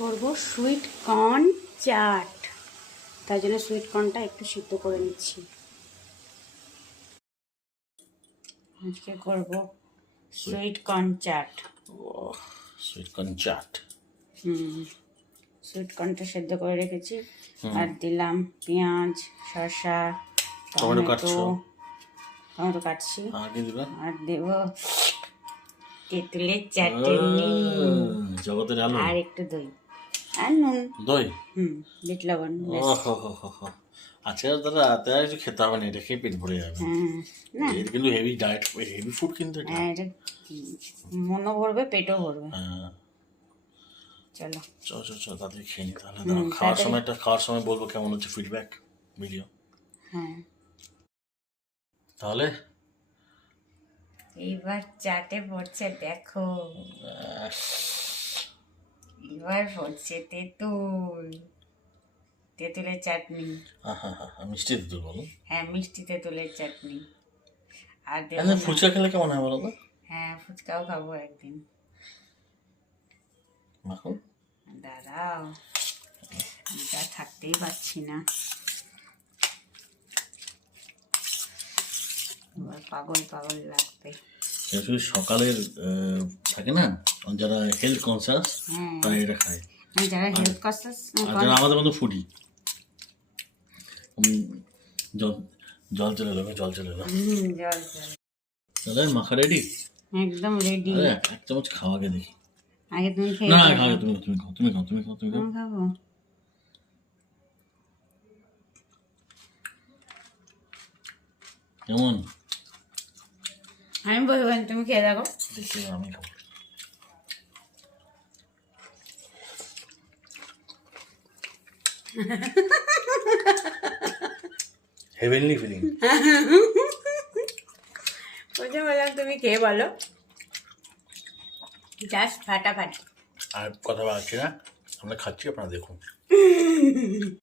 করব sweet corn chaat. তার জন্য সুইট কর্নটা একটু সিদ্ধ করে নিচ্ছি। আজকে করব sweet corn chaat. Sweet corn chaat. Sweet কর্নটা সেদ্ধ করে রেখেছি। আর দিলাম পেঁয়াজ, শসা, টমেটো কাটছি। আর দেব তেঁতুলের চাটনি, জগতের আলো, আর একটু দই আর নুন। দই, বিট লবণ। আচ্ছা দাদা, তাই কিছু খেতে হবে না, এটা খেয়ে পেট ভরে যাবে। এটা কিন্তু হেভি ডায়েট, হেভি ফুড কিন্তু এটা। এটা মনও ভরবে, পেটও ভরবে। চলো চল তাড়াতাড়ি খেয়ে নি তাহলে। খাওয়ার সময় বলবো কেমন হচ্ছে ফিডব্যাক ভিডিও। তাহলে এইবার চাটে পড়ছে, দেখো এবার পড়ছে তেঁতুলের চাটনি। মিষ্টি তেঁতুল বলো? হ্যাঁ, মিষ্টি তেঁতুলের চাটনি। আর ফুচকা খেলে কেমন হয় বলো তো? হ্যাঁ, ফুচকাও খাবো একদিন। দাঁড়াও, এটা থাকতেই পারছি না, পাগল পাগল লাগবে। সকালের থাকে না যারা হেলথ কনসিয়াস, তারা এটা খায়। যারা হেলথ কনসিয়াস, যারা আমাদের মতো ফুডি, জল চলে এলো। তাহলে মাখা রেডি? একদম রেডি। এক চামচ খাওয়াকে দেখি। আগে তুমি খেয়ে না, খাও, তুমি খাবো। কেমন? আমি বলবো, তুমি খেয়ে দেখো। দেখি, আমি খাবো। Heavenly feeling. বললাম তুমি খেয়ে বলো, জাস্ট ফাটাফাটি। আর কথা বলছি না, আমরা খাচ্ছি, আপনারা দেখুন।